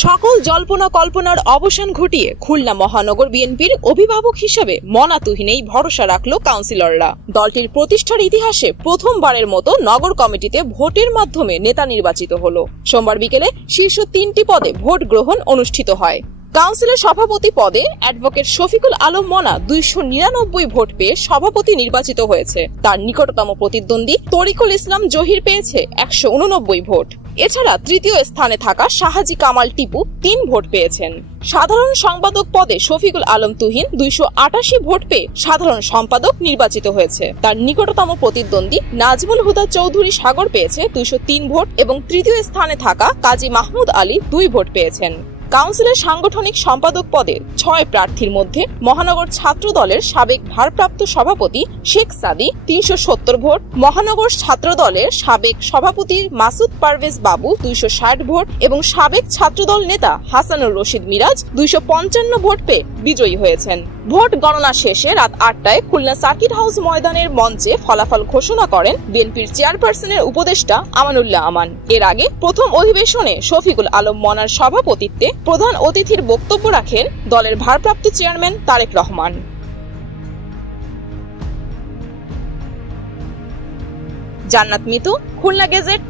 সকল জল্পনা কল্পনার অবসান ঘটিয়ে খুলনা মহানগর বিএনপির অভিভাবক হিসেবে মনা তুহিনেই ভরসা রাখল কাউন্সিলররা। দলটির প্রতিষ্ঠার ইতিহাসে প্রথমবারের মতো নগর কমিটিতে ভোটের মাধ্যমে নেতা নির্বাচিত হলো। সোমবার বিকেলে শীর্ষ 3টি পদে ভোট গ্রহণ অনুষ্ঠিত হয়। কাউন্সিলের সভাপতি পদে অ্যাডভোকেট শফিকুল আলম মনা 299 ভোট পেয়ে সভাপতি নির্বাচিত হয়েছে। তার নিকটতম প্রতিদ্বন্দ্বী তরিকুল ইসলাম জহির পেয়েছে 189 ভোট। এছাড়া তৃতীয় স্থানে থাকা শাহাজি কামাল টিপু 3 ভোট পেয়েছেন। সাধারণ সম্পাদক পদে শফিকুল আলম তুহিন 288 ভোট পেয়ে সাধারণ সম্পাদক নির্বাচিত হয়েছে। তার নিকটতম প্রতিদ্বন্দ্বী নাজমুল হুদা চৌধুরী সাগর পেয়েছে 203 ভোট এবং তৃতীয় স্থানে থাকা কাজী মাহমুদ আলী 2 ভোট পেয়েছেন। কাউন্সিলের সাংগঠনিক সম্পাদক পদে 6 প্রার্থীর মধ্যে মহানগর ছাত্র দলের সাবেক ভারপ্রাপ্ত সভাপতি শেখ সাদি 370 ভোট, মহানগর ছাত্র দলের সাবেক সভাপতি মাসুদ পারভেজ বাবু 260 ভোট এবং সাবেক ছাত্রদল নেতা হাসানুর রশিদ মিরাজ 255 ভোট পেয়ে বিজয়ী হয়েছেন। ভোট গণনা শেষে রাত 8টায় খুলনা সার্কিট হাউস ময়দানের মঞ্চে ফলাফল ঘোষণা করেন বিএনপির চেয়ারপারসনের উপদেষ্টা আমানুল্লাহ আমান। এর আগে প্রথম অধিবেশনে শফিকুল আলম মনার সভাপতিত্বে প্রধান অতিথির বক্তব্য রাখেন দলের ভারপ্রাপ্ত চেয়ারম্যান তারেক রহমান। জান্নাত মিতু, খুলনা গেজেট।